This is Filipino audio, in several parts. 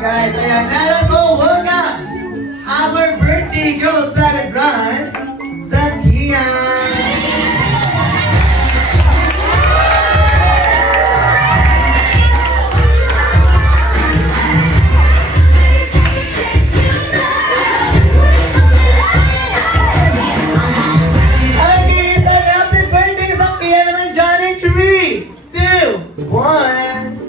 Guys, ayan, let us all welcome our birthday girl celebrant, Zakia. Okay, so happy birthday, Zakia naman dyan in 3, 2, 1.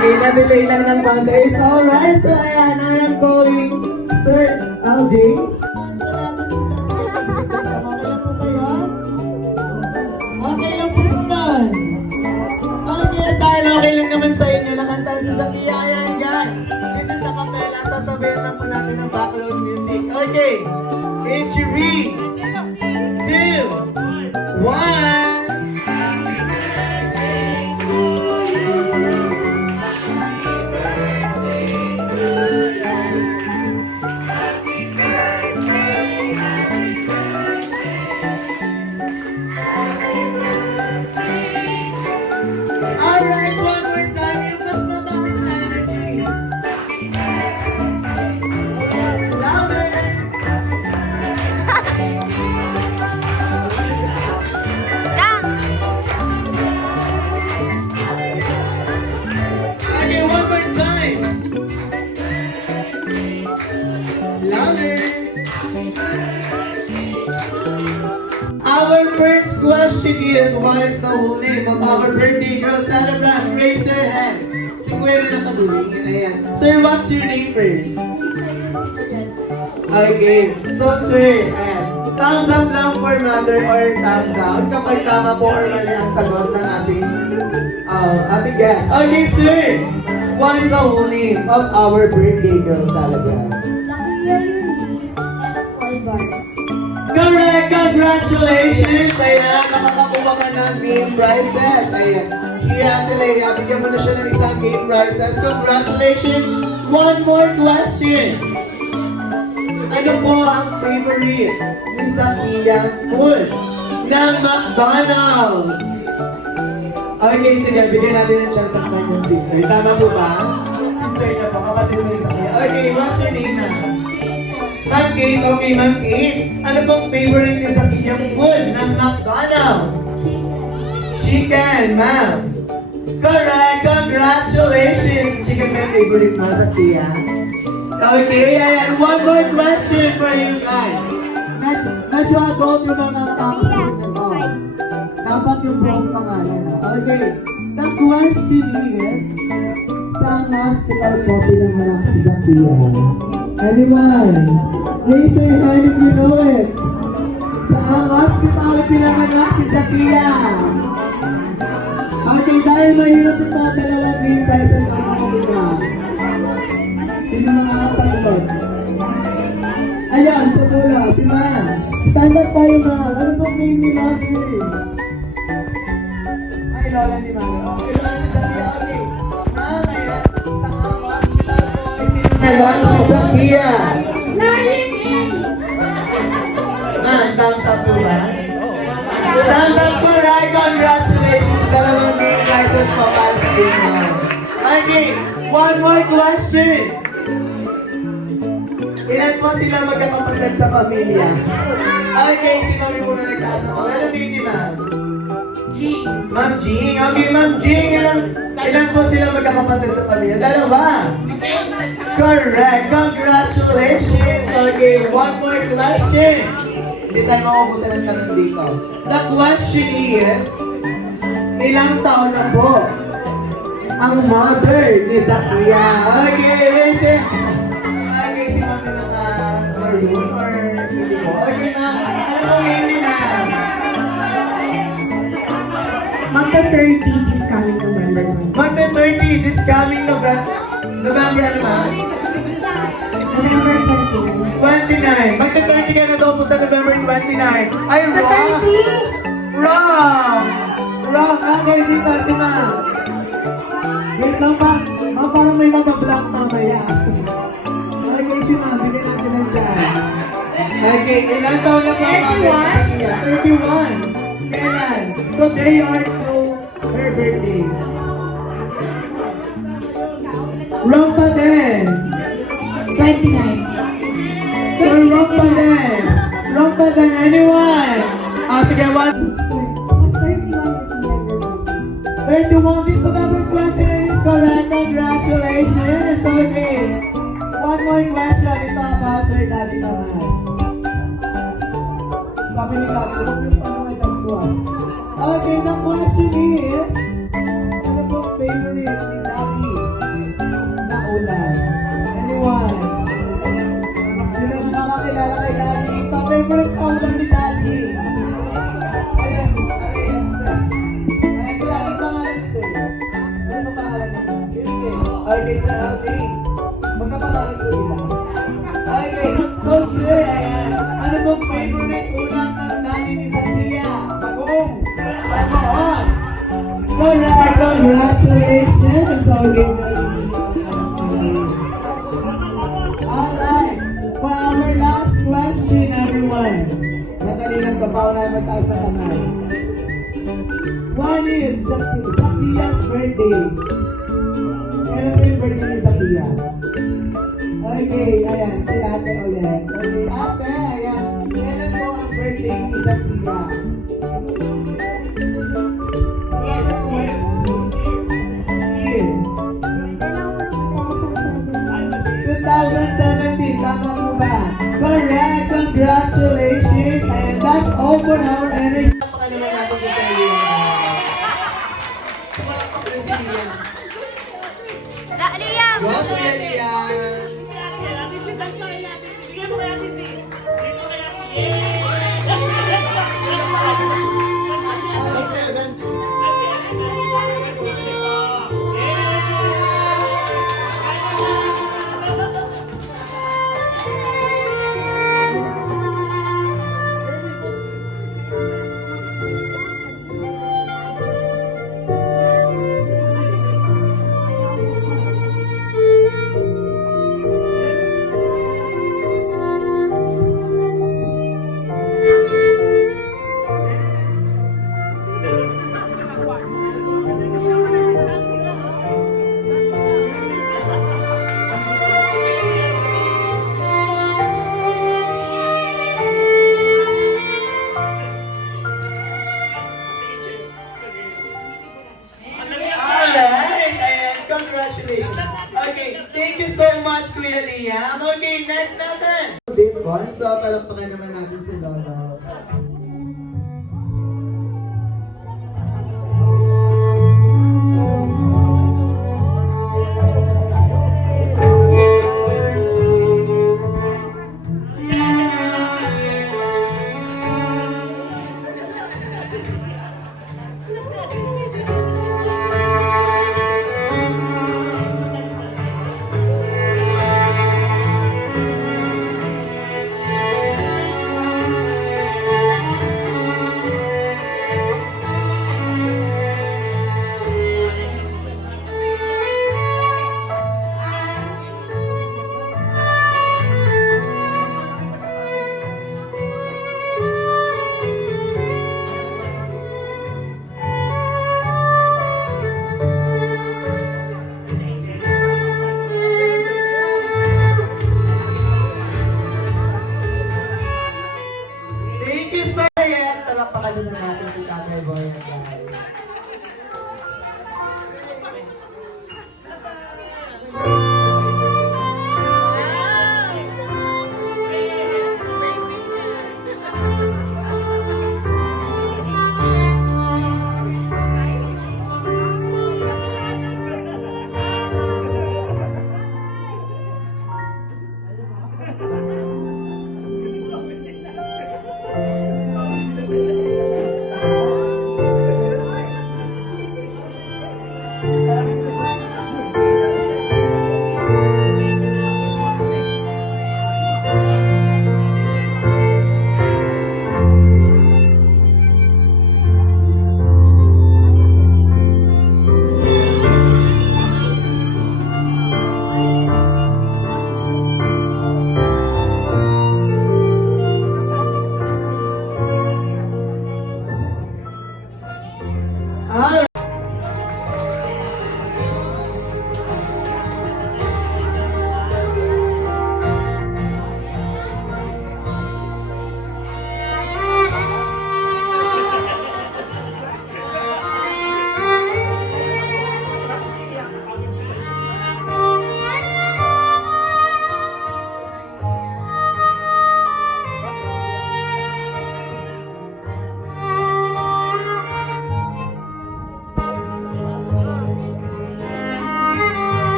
Okay, na-delay lang ng banda. It's alright. So, ayan, I am calling Sir LJ. Okay lang po naman. Okay, dahil okay lang naman sa inyo. Nakantahan sa Zakia. Ayan, guys. This is a cappella. Sasabihin lang po natin ng background music. Okay. In 3, 2, 1. Alright, one more time. You must not have energy. Louder. Okay, one more time. Louder. Our first question is, what is the whole name of our birthday girl celebrant? Raise your hand. Si Kuya rin nakabulingin. Ayan. Sir, what's your name first? Okay. So, sir, ayan. Thumbs up lang for mother or thumbs down kapag tama po or mali ang sagot ng ating guest. Okay, sir. What is the whole name of our birthday girl celebrant? Zakia Eunice Escobar. Correct! Congratulations! Ayan, nakakakuha ka ng game prizes. Ayan. Here, Ate Leia, bigyan mo na siya ng isang game prizes. Congratulations! One more question. Ano po ang favorite ni Zakia food ng McDonald's? Okay, sige, bigyan natin ng chance sa kanyang sister. Tama po ba? Sister niya po, kapatid mo ni Zakia. Okay, what's your name na? Ma'am Kate, okay, Ma'am Kate. Ano pong favorite ni Zakiyang food ng McDonald's? Chicken, ma'am. Correct, congratulations. Chicken ba yung favorite mo, Zakia? Okay, ayan. One more question for you guys. Medyo adult yung mga nakakasagot mo. Dapat yung buong pangalan. Okay, the question is, saan hospital po pinanganak si Zakia? Anyone? Raise your hand if you know it. Saan hospital pinanganak si Zakia? Okay, dahil mahirap ito, dalawang name prizes ang makamula. Sino mga kasagot? Ayan, sa mula, si Ma'am. Stand up tayo, Ma'am. Ano pong name ni Mami? Ay, Lola ni Mami. Okay, Lola ni Zakia. Okay. Ma'am, ayan. Saan hospital po pinanganak si Zakia? Thumbs up po ba? Thumbs up po, right? Congratulations! Dalawang game prizes po para sa inyo. Okay, one more question. Ilan po sila magkakapatid sa pamilya? Okay, si Mami muna nagtaas ako. Ano name ni Ma'am? G. Ma'am Jing. Okay, Ma'am Jing. Ilan po sila magkakapatid sa pamilya? Dalawa. Correct. Congratulations. Okay, one more question. Hindi tayo maubusan ng tanong dito. The question is, ilang taon na po ang mother ni Zakia? Okay, raise it. Okay, si Ma'am na naka-maroon or hindi po? Okay. 30 is coming November 1. Magta-30 this coming November ano ba? November 29. 29. Magta-30 ka na daw po sa November 29. Ay, Sa wrong! 30? Wrong! Wrong! Okay, di na. Wait lang pa. Parang may mabablock mamaya. Okay, si ma'am, bigyan natin ng chance. Okay, ilang taon na po ang 31. Kailan? Today or to her birthday? Wrong pa din. 29. Wrong pa din. Wrong pa din. Anyone? Sige, one. 31 is November 31 this November 29 is correct. Congratulations. Okay. One more question. Ito about her daddy naman. Sabi ni Daddy, huwag yung tanong ay dagpuan. Okay, the question is, ano pong favorite ni Daddy na ulam? Anyone? Sino nakakakilala kay Daddy dito? Favorite ka ulam ni Daddy? Ayan, yes, sir. Ayan, sir, anong pangalan ni sir? Ano pong pangalan niya? Kirke. Okay, sir, LJ. Magkapatawid po sila. Okay, so sir, ayan, ano pong favorite ulam ng Daddy ni Zakia? Bagoong! Bagoong! Correct! Congratulations! Okay, alright, for our last question, everyone. Na kaninang kapaw na magtaas na tangal. One is Zakia's birthday. Kailan po yung birthday ni Zakia? Okay, ayan, si ate ulit. Okay, ate, ayan. Kailan po ang birthday ni Zakia? November 20. Year? 2017, tama po ba? Correct! Congratulations! And that's all for our energy. Napaka naman natin si Celia. Tumalakpak rin si Lian. Liam! Go, Kuya Lian! Alright! Ayan, congratulations! Okay, thank you so much, Kuya Liam. Okay, next natin! Dave Von, so palakpakan naman natin si Lolo.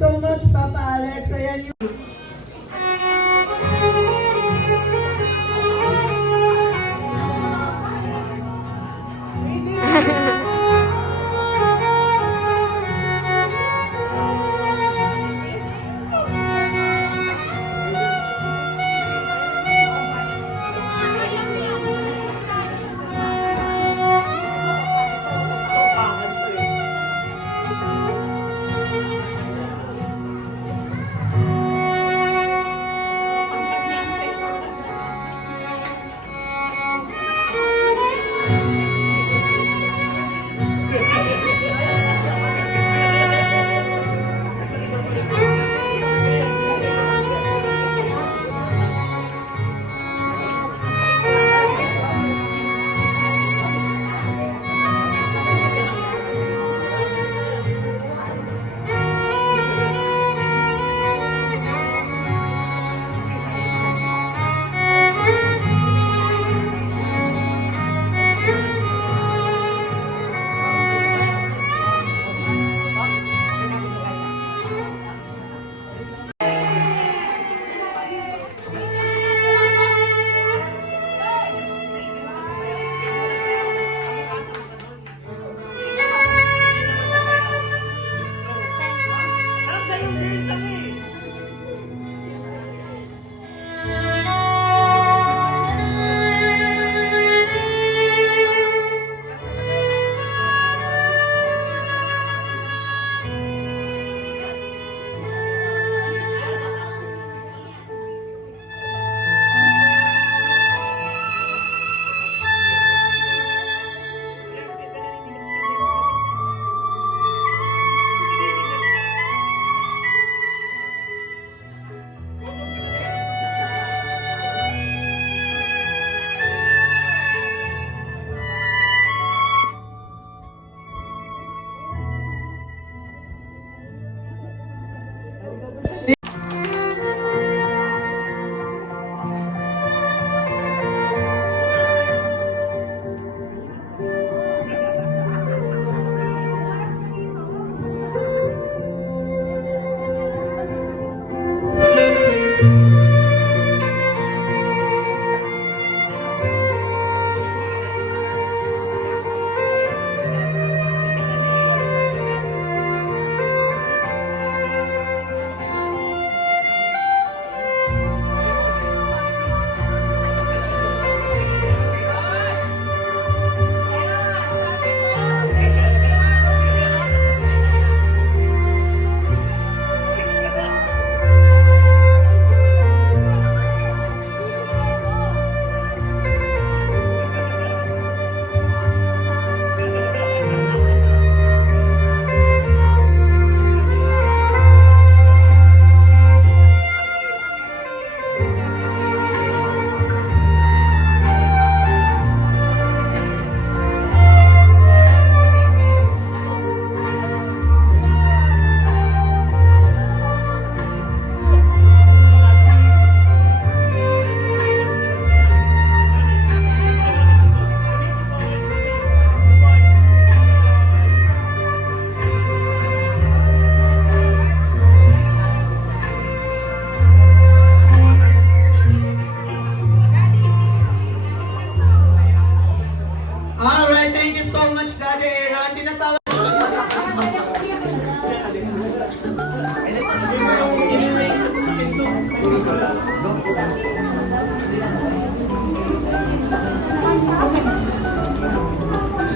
so much, Papa Alex. Ayan yung...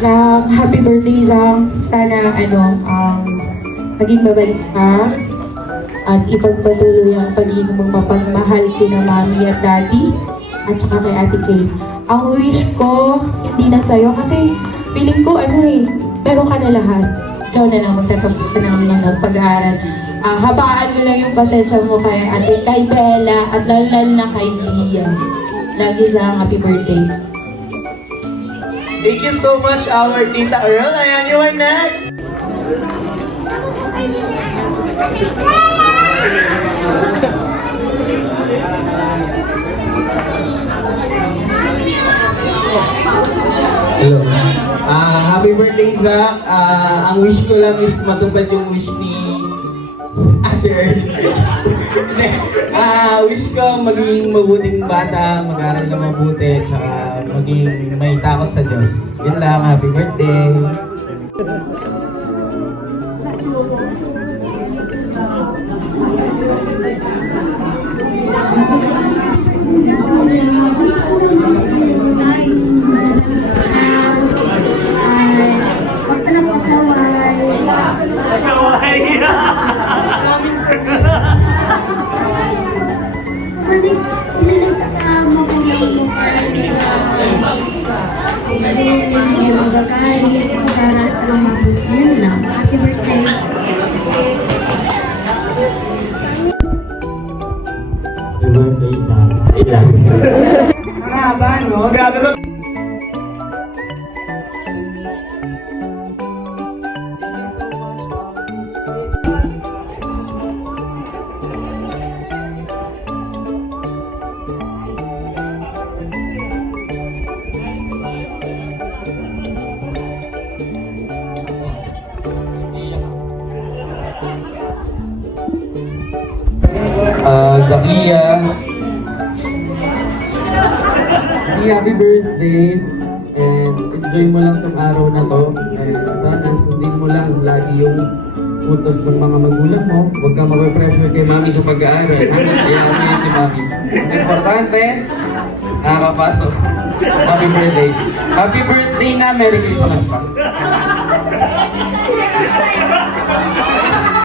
Zang, happy birthday Zang. Sana maging mabait ka at ipagpatuloy ang pagiging mong mapagmahal kina mami at daddy at saka kay Ate Kay. Ang wish ko, hindi na sa'yo kasi feeling ko meron ka na lahat. Ikaw na lang magtatapos ka ng mga pag-aaral. Habaan mo lang yung pasensya mo kay Ate kay Bella at lalo na kay Lia. Love you Zang, happy birthday. Thank you so much, our Tita Earl. Ayan, you are next. Hello. Happy birthday, Zach. Ang wish ko lang is matupad yung wish ni Ate Earl. Hindi. Wish ko maging mabuting bata, mag-aral na mabuti, tsaka maging may takot sa Diyos. Yun lang, happy birthday! Huwag ka nang pasaway. Kumilig ka sa magulang mo para hindi ka ang maliit, hindi magagalit, mag-aral ka lang mabuti. Yun lang. Happy birthday. Happy birthday sa Ilas. Nakahaba, no? Grabe ko! Zakia. Happy birthday and enjoy mo lang tong araw na to and sana sundin mo lang lagi yung utos ng mga magulang mo. Huwag kang mape-pressure kay mami sa pag-aaral. Kaya ano yun si mami. Ang importante, nakakapasok. Happy birthday. Happy birthday na, Merry Christmas pa.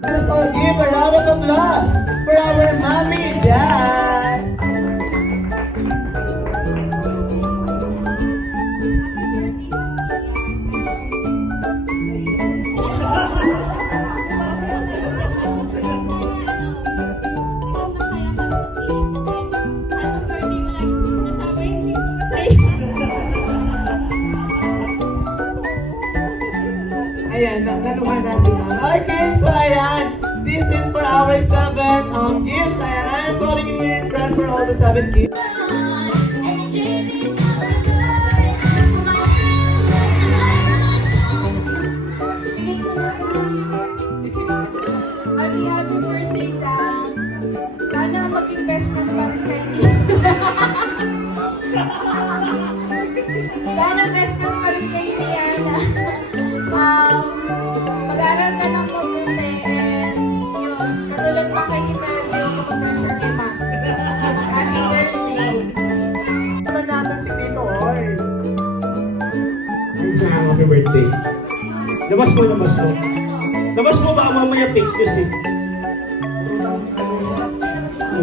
Let's all give a round of applause for our mommy, Jazz! Ayan, naluhan na si Ma'am. Okay, so ayan, this is for our 7 gifts. Ayan, I'm calling you in front for all the 7 gifts. Happy birthday, Sam! Sana maging best friend pa rin kayo ni... Sana best friend pa rin kayo ni Yana. Mag-aral ka ng mabuti and yun, katulad pa kay kita yung pressure kay ma'am. Happy birthday! Naman natin si Tito Oy. Sa happy birthday. Labas mo. Labas mo ba mamaya fake news eh?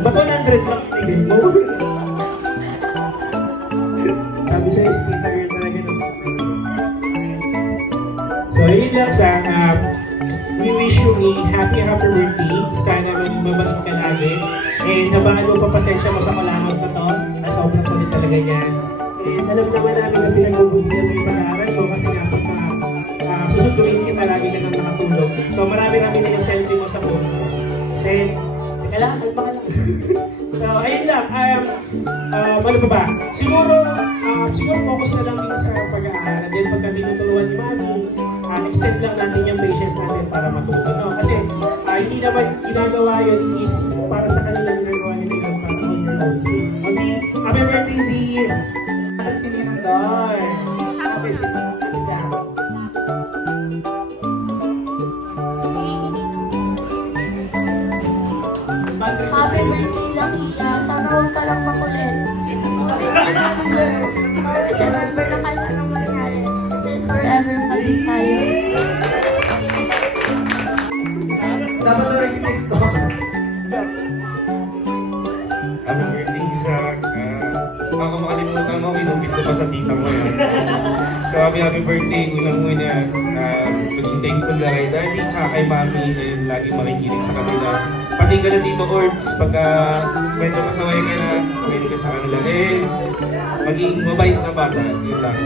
Ba't 100 lang tigil mo? Sabi sa'yo, speaker yun talaga no? So, yun lang sana. We wish you a happy birthday. Sana maging mabalik ka lagi. And habaan mo pa pasensya mo sa kalangot na to. At sobrang kulit talaga yan. And alam naman namin na pinag-ubuti na may pag-aaral mo kasi nga pagka susunduin kita, lagi ka nang nakatulog. So marami na yung selfie mo sa phone. Send. Teka lang, kalma ka lang. So ayun lang. Ano pa ba? Siguro focus na lang din sa pag-aaral. Then pagka tinuturuan ni Mami, extend lang natin yung patience natin para matuto. No? Kasi hindi naman ginagawa yun is para sa kanila ginagawa nila yung on your own speed. Okay? Happy birthday, Z! Si Ninang Dor. Happy si Ate Sam. Happy birthday, Zakia. Sana huwag ka lang makulit. Always remember na kahit anong mangyari, sisters forever pa din tayo. Dapat na rin TikTok. Happy birthday, Zach. Baka makalimutan mo, kinupit ko pa sa tita mo yan. So, happy birthday. Unang-una, maging thankful na kay daddy, tsaka kay mami, and lagi makikinig sa kanila. Pati ka na dito, Orts, pagka medyo masaway ka na, makinig ka sa kanila. And maging mabait na bata. Yun lang.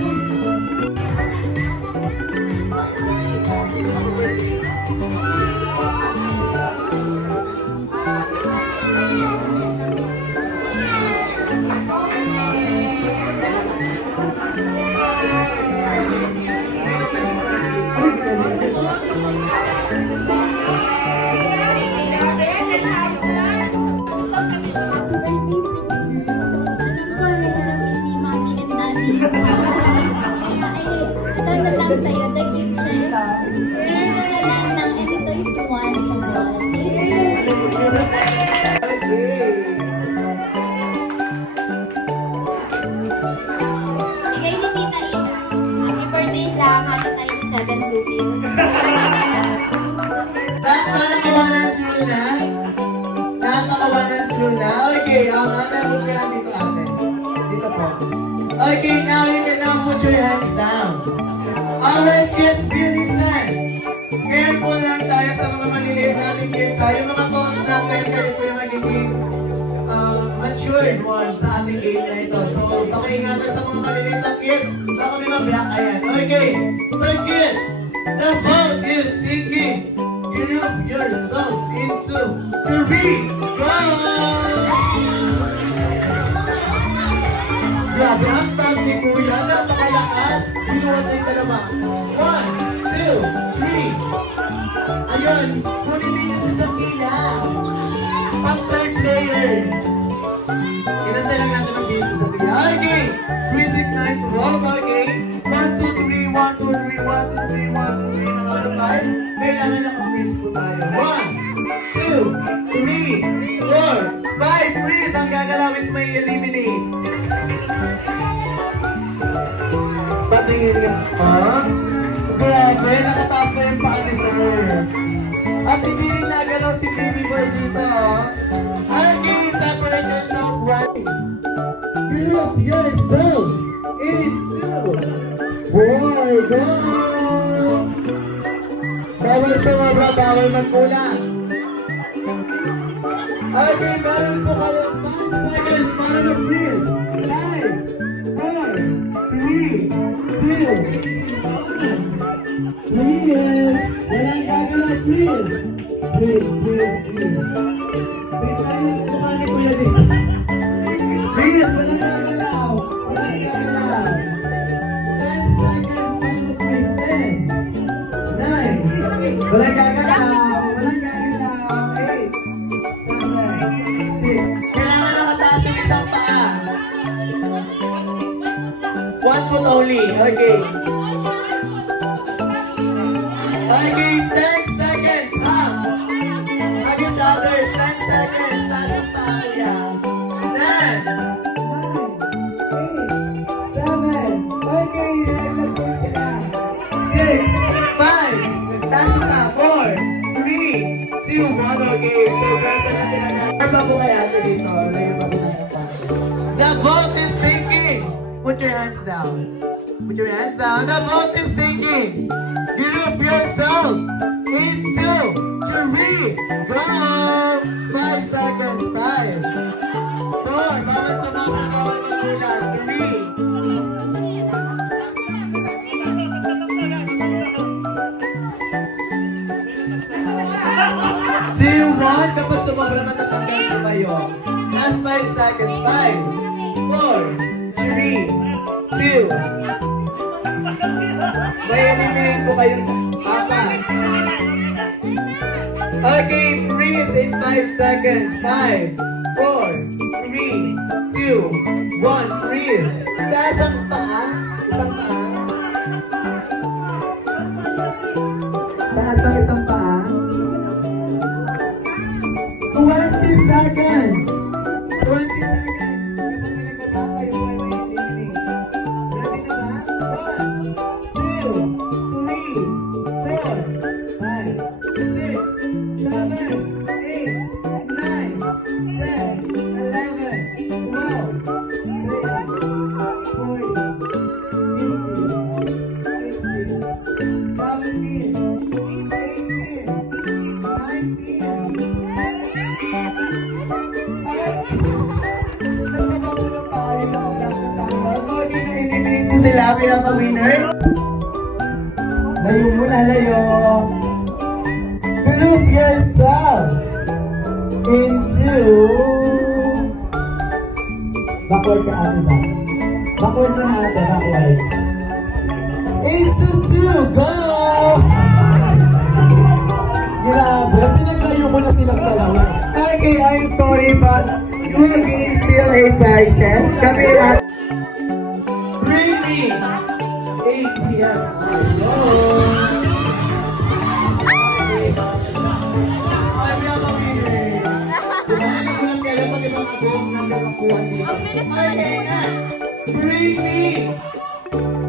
na? Lahat naka-one and slow na? Okay, ate, move ka lang dito, ate. Dito po. Okay, now you can now put your hands down. Alright, kids, be listen. Careful lang tayo sa mga maliliit nating kids. Yung mga tones natin, kayo po yung magiging matured ones sa ating game na ito. So, pakiingatan sa mga maliliit na kids. Baka may mabyak. Ayan. Okay. So, kids, the ball is sinking. Group yourselves into 3. Go! Grabe, ang tag ni Kuya. Napakalakas. Pinuwatay ka naman. 1, 2, 3. Ayun. Kunin mo si Sakina. Pang third player. Kinantay lang natin ang bilis sa Sakina. Okay. 3, 6, 9 to roll. Okay. 1, 2, 3, 1, 2, 3, 1, 2, 3, 1, 2, 3. Nakakalapay. Kailangan naka-freeze po tayo. 1, 2, 3, 4, 5. Freeze. Ang gagalaw is may eliminate. Patingin ka. Grabe, nakataas na yung paa ni Sir. At hindi rin nagalaw si Baby Bird dito. Okay, separate yourself right. Group yourself into 4. Go! Bawal sumabra, bawal magkulang. Okay, meron po kayo 5 seconds para mag-freeze. 5, 4, 3, 2, please! Walang gagalaw, please! Please. Wait lang yung mukha ni Kuya dito. Please, walang gagalaw! 10 seconds para mag-freeze. 10, 9, walang gagalaw! 8, 7, 6. Kailangan nakataas yung isang paa. 1 foot only. Okay. Okay, 10 seconds. Hug each other. 10 seconds. Taas ang paa, Kuya. 10, 9, 8, 7. Okay, nag-lagpon sila. 6, 5. Taas ang paa. 4, 3, 2, 1. Okay, so grasa natin ang natin. Ba po kay ate dito? Layo ba po tayo ng paso? The boat is sinking. Put your hands down. Put your hands down. The boat is sinking. Group yourselves into 3. Go! 5 seconds. 5, 4. Bawal sumama, bawal magulat. 3. Two, 1. Kapag sumabra, matatanggal po kayo. Last 5 seconds. 5, 4, 3, 2. May eliminate po kayong 4. Okay, freeze in 5 seconds. 5, 4, 3, 2, 1. Freeze. Taas ang paa. Isang paa. Taas ang isang paa. 20 seconds. 20 seconds. Kapag nagkabaka kayo po ay may eliminate. Ready na ba? 1, 2, 3, 4, 5, 6, 7, 8, 9, 10, 11, 12, 13, 14, 15, 16, 17, 18, 19. Sila bilang ka-winner. Layo muna, layo. Group yourselves into... Backward ka ate sa. Backward mo na ate, backward. Into 2, go! Grabe, pinaglayo ko na silang dalawa. Okay, I'm sorry, but you are getting still 8 prizes. Kami at... Bring me ATM. Go! Okay, next. Bring me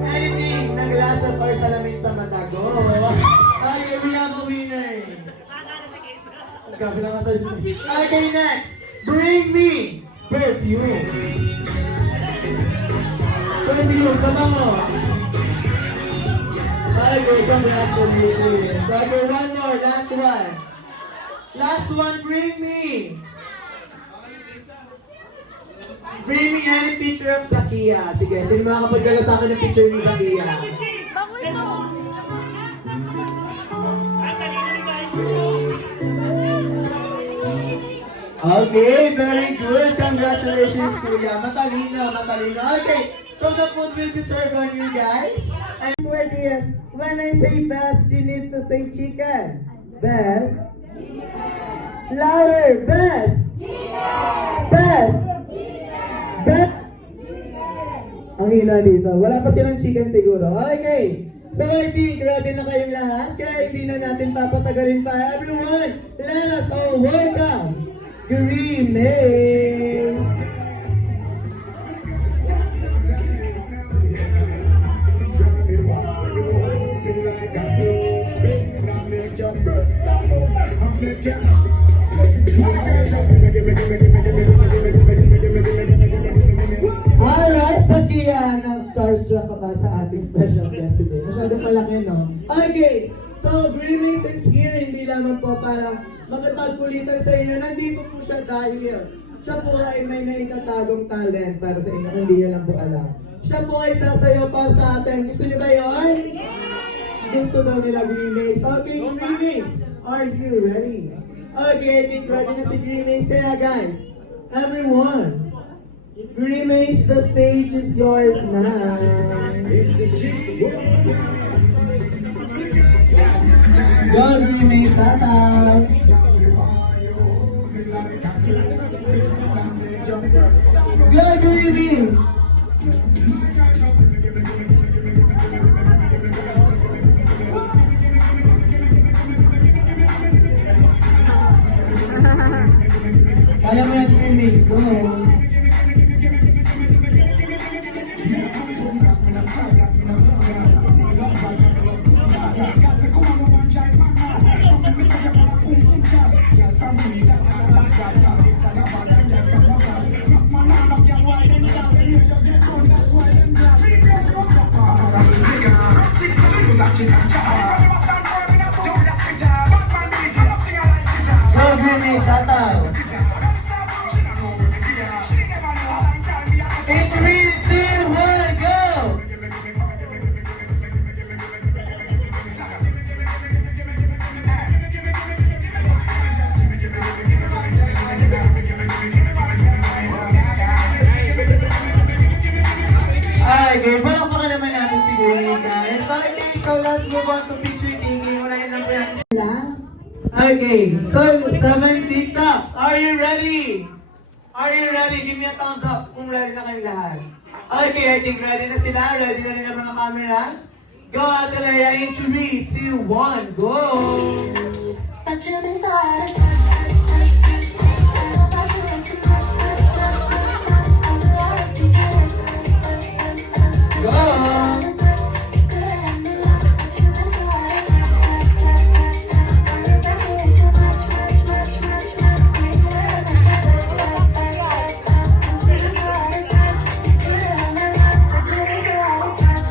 anything na glasses or salamin sa mata. Go. Okay, we have a winner. Grabe na nga sa Okay, next. Bring me perfume. Perfume, come on. Okay, congratulations. Okay, one more, last one. Last one, bring me. Bring me any picture of Zakia. Sige, sino makakapagdala sa akin ng picture ni Zakia? Bakit to? Okay, very good. Congratulations, Kuya. Matalino, matalino. Okay, so the food will be served on you guys. And yes, when I say best, you need to say chicken. Best. Louder, best. Best. Best. Ang hina dito. Wala pa silang chicken siguro. Okay. So I think ready na kayong lahat. Kaya hindi na natin papatagalin pa. Everyone, let us all welcome Grimace. Alright, Zakia, na-starstruck ka ba sa ating special guest today? Masyadong malaki, no? Okay, so Grimace is here, hindi lamang po para makipagkulitan sa inyo. Nandito po siya dahil siya po ay may naitatagong talent para sa inyo, hindi niyo lang po alam. Siya po ay sasayaw para sa atin. Gusto niyo ba yun? Gusto daw nila Grimace. Okay, Grimace, are you ready? Okay, I think ready na si Grimace. Kaya guys, everyone, Grimace, the stage is yours now. Go, Grimace, tataw. Go, Grimace. Kaya mo yan, Grimace, go. So, Grimace, tataw. In 3, 2, 1, go! Okay, palakpakan naman natin si Grimace guys. Okay, so let's move on to picture taking. Unahin lang po natin sila. Okay, so 7 TikToks. Are you ready? Are you ready? Give me a thumbs up kung ready na kayong lahat. Okay, I think ready na sila. Ready na rin ang mga camera. Go, Atalaya, in 3, 2, 1, go! But you be so out of touch, touch, touch, touch, touch. I don't like you way too much, much, much, much, much. I do everything you want, touch, touch, touch, touch. Go! You could've had me long, but you been so out of touch, touch, touch, touch, touch. I do that you way too much, much, much, much, much. You could've had me long, but you been so out of touch. You could've had me long, but you been so out of touch.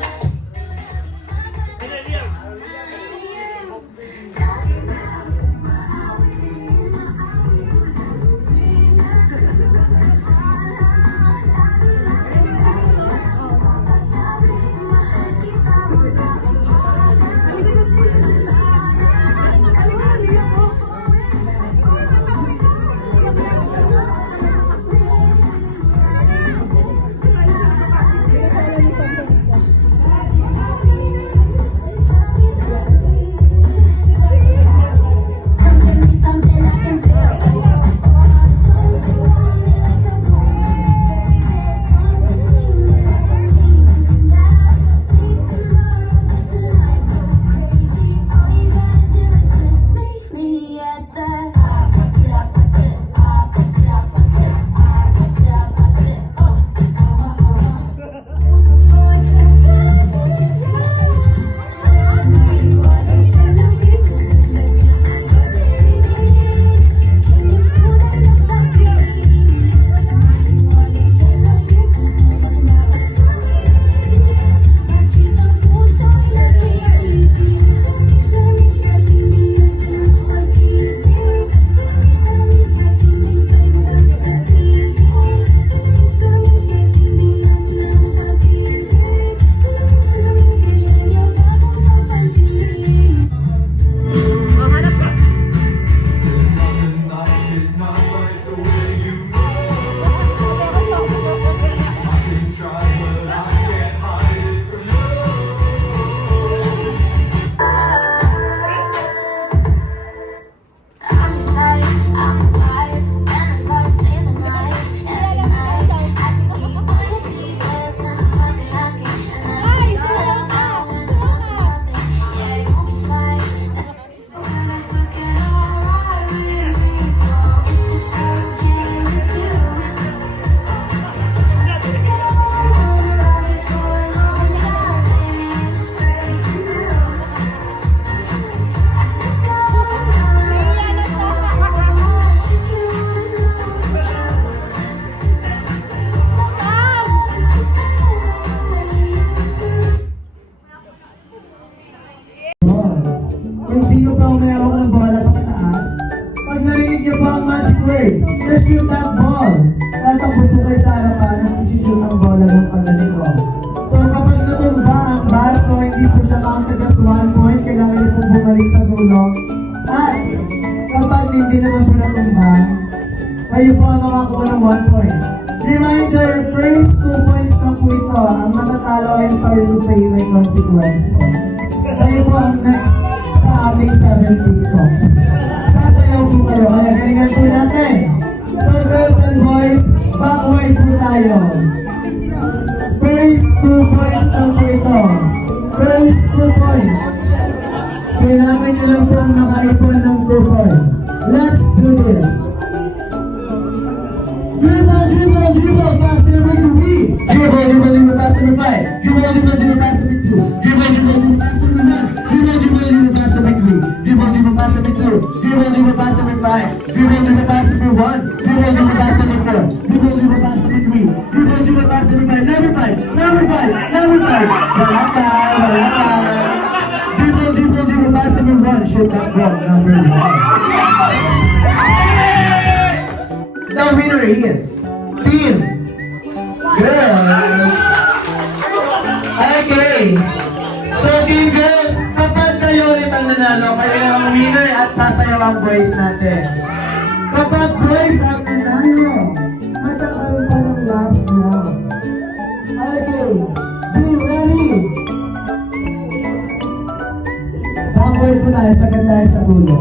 na-shoot ang ball. Tatakbo po kayo sa harapan at isi-shoot ang bola ng pagdating ko. So kapag natumba ang bus, so hindi po siya counted as 1 point, kailangan niyo po bumalik sa dulo. At kapag hindi naman po natumba, kayo po ang makakuha ng 1 point. Reminder, first 2 points na po ito. Ang matatalo, I'm sorry to say, may consequence po. Kayo po ang next sa ating 70 points. Sasayaw po kayo, kaya galingan po natin. So girls and boys, backward po tayo. First 2 points na po ito. First 2 points. Kailangan nyo lang po makaipon ng 2 points. Let's do this. Dribble, dribble, dribble, pass to number 3. Dribble, dribble, dribble, pass to number 5. Dribble, dribble, dribble, pass to number 2. Dribble, dribble, dribble, pass to number 1. Dribble, dribble, dribble, pass to number 3. Dribble, dribble, pass to number 2. Dribble, dribble, pass to number 5. Dribble, dribble, pass to number 1. Dribble, dribble, pass to number 4. Dribble, dribble, pass to number 3. Dribble, dribble, pass to number 5. Number 5, number 5, number 5. Wala pa, wala pa. Dribble, dribble, dribble, pass to number 1. Shoot that ball, number 1. The winner is Team Girls. Okay. So Team Girls, kapag kayo ulit ang nanalo, kayo na ang winner at sasayaw ang boys natin. Kapag boys ang nanalo, magkakaroon pa ng last round. Okay. Be ready. Backward po tayo, sagad tayo sa dulo.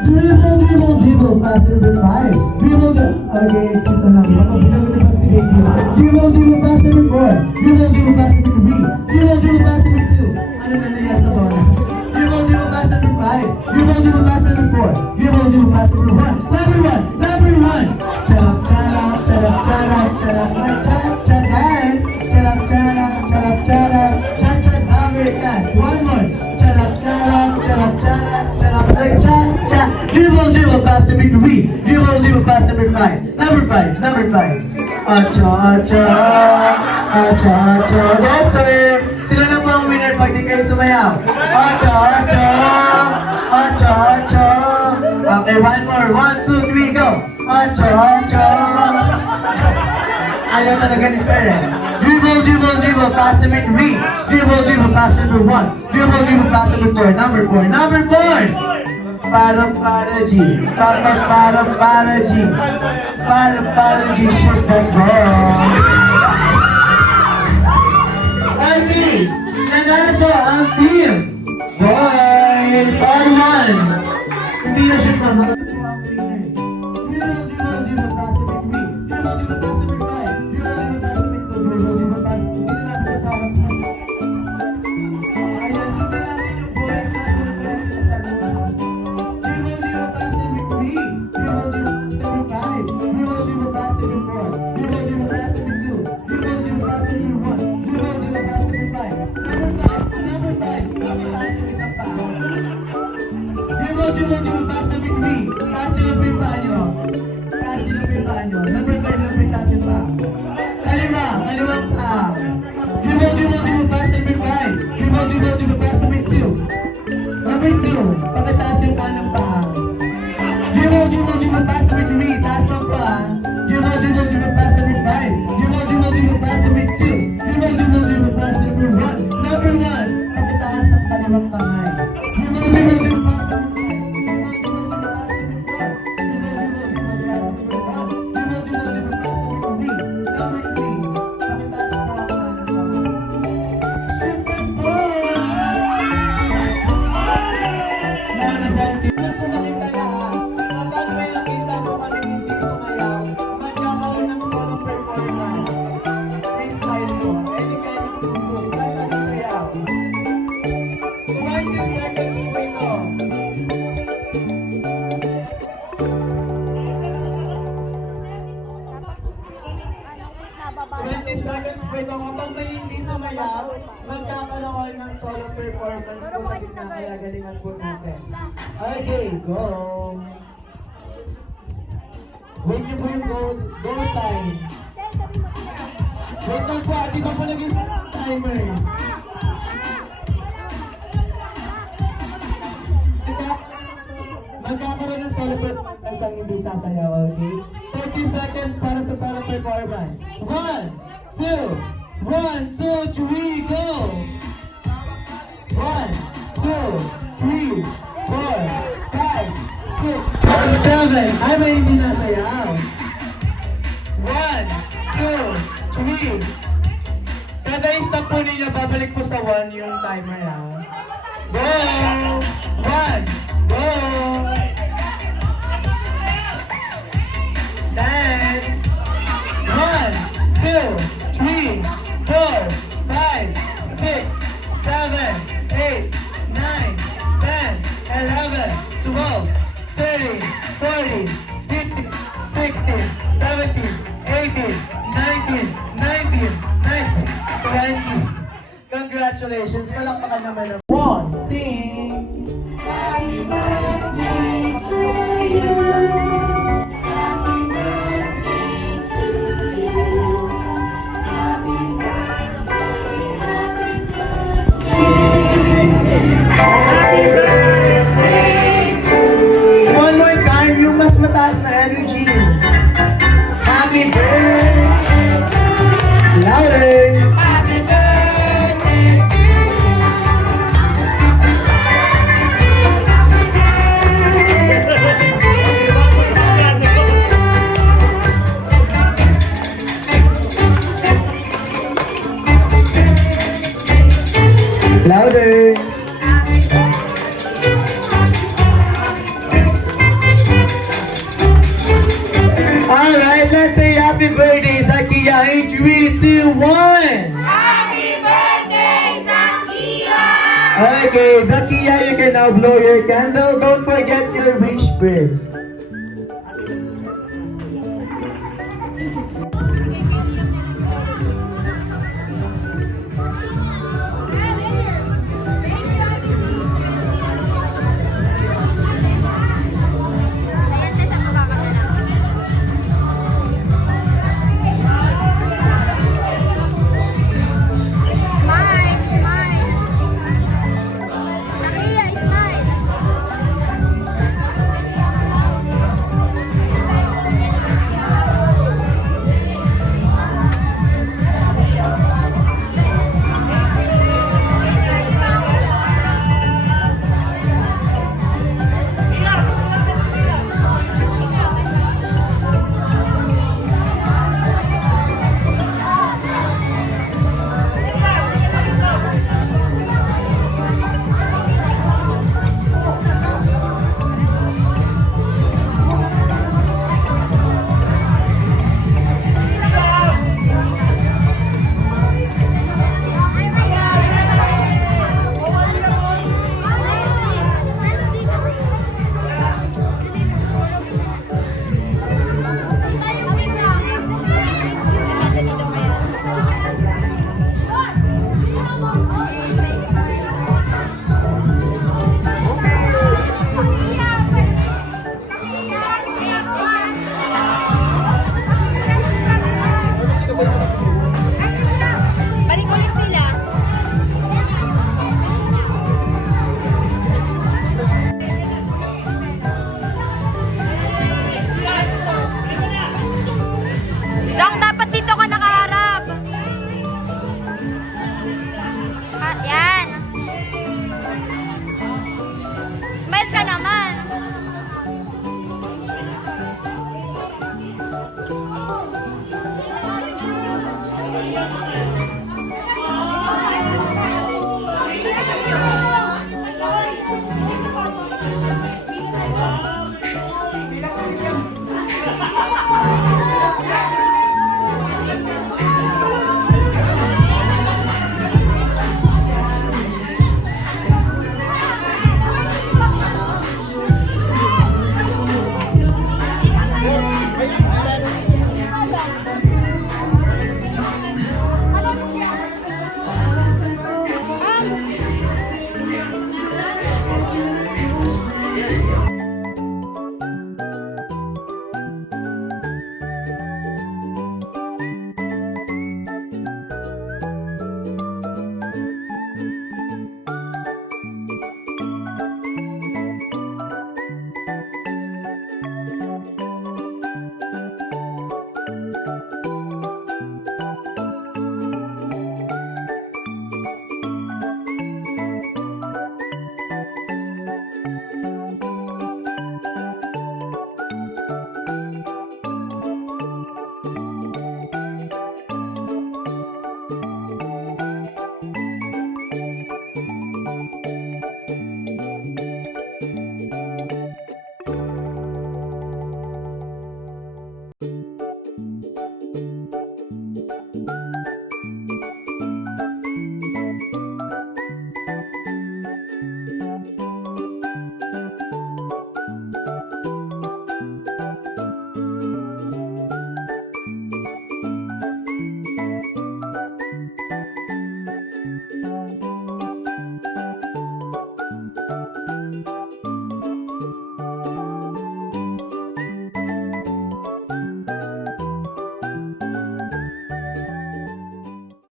Dribble, dribble, dribble, pass number 5. Dribble, okay, excuse na natin. Baka pinag-ulipan si baby. Dribble, dribble, pass number 4. Dribble, dribble, pass number 3. Dribble, dribble, pass number 2. Ano na nangyari sa bola? Dribble, dribble, pass number 5. Dribble, dribble, pass number 4. Dribble, dribble, pass number 1. Number 1, number 1. Charap, charap, charap, charap, charap, cha-cha dance. Charap, charap, charap, charap, cha-cha number dance. One more. Charap, charap, charap, charap, charap, cha-cha. Dribble, dribble, pass number 3. Dribble, dribble, pass number 5. Number 5, number 5. Acha, acha, acha, acha. Dancer! Sila na po ang winner pag di kayo sumayaw. Acha, acha, acha, acha. Okay, one more. 1, 2, 3, go. Acha, acha. Ayaw talaga ni Sir eh. Dribble, dribble, dribble, pass number 3. Dribble, dribble, pass number 1. Dribble, dribble, pass number 4. Number 4, number 4. Para G. Para G. Para G. Shoot that ball. Okay. Nanalo po ang team boys on 1. Hindi na shoot mo. Dribble, dribble, dribble, pass number 3. Dribble, dribble, pass number 5. Dribble, dribble, pass number 2. Dribble, dribble, pass. Hindi na natin kasarap. Ayan, sundan natin yung boys. Nasa na pala sila sa boss. Dribble, dribble, pass number 3. Dribble, dribble, pass number 5. Dribble, dribble, pass number 4. Dribble, dribble, pass number 2. Dribble, dribble, pass number 1. Dribble, dribble, pass number 5. Number 5, number 5. Number 5 sa isang pa. Dribble, dribble, dribble, pass number 3. Pass nyo lang po yung paa nyo. Pass nyo lang po yung paa nyo. Number 5 lang po yung taas yung paa. Kalimang paa. Dribble, dribble, dribble, pass number 5. Dribble, dribble, dribble, pass number 2. Number 2, pakitaas yung paa ng paa. Dribble, dribble, dribble, pass number 3. Taas ng paa. Dribble, dribble, dribble, pass number 5. Dribble, dribble, dribble, pass number 2. Dribble, dribble, dribble, pass number 1. Number 1, pakitaas ang kalimang kamay. Dribble, dribble, dribble, pass number 5. Kapag may hindi sumayaw, magkakaroon ng solo performance po sa gitna, kaya galingan po natin. Okay, go! Wait niyo po yung go sign. Wait lang po, di ba po naging timer? Diba? Magkakaroon ng solo performance. ang hindi sasayaw, okay? 30 seconds para sa solo performance. 1, 2, 1, 2, 3, go! 1, 2, 3, 4, 5, 6, 7. Ay, may hindi nasayaw. 1, 2, 3. Kada stop po ninyo, babalik po sa 1 yung timer ha. Go! 1, go! Dance! 1, 2, 3, 4, 5, 6, 7, 8, 9, 10, 11, 12, 13, 14, 15, 16, 17, 18, 19, 20. Congratulations! Palakpakan naman ng one, sing! Happy birthday to you. Happy birthday to you. Happy birthday, happy birthday to you. One more time, yung mas mataas na energy. Happy birthday! Louder! Happy birthday to Louder! Alright, let's say happy birthday, Zakia, in 3, 2, 1! Happy birthday, Zakia! Okay, Zakia, you can now blow your candle. Don't forget your wish first. Smile, smile. Zakia, smile.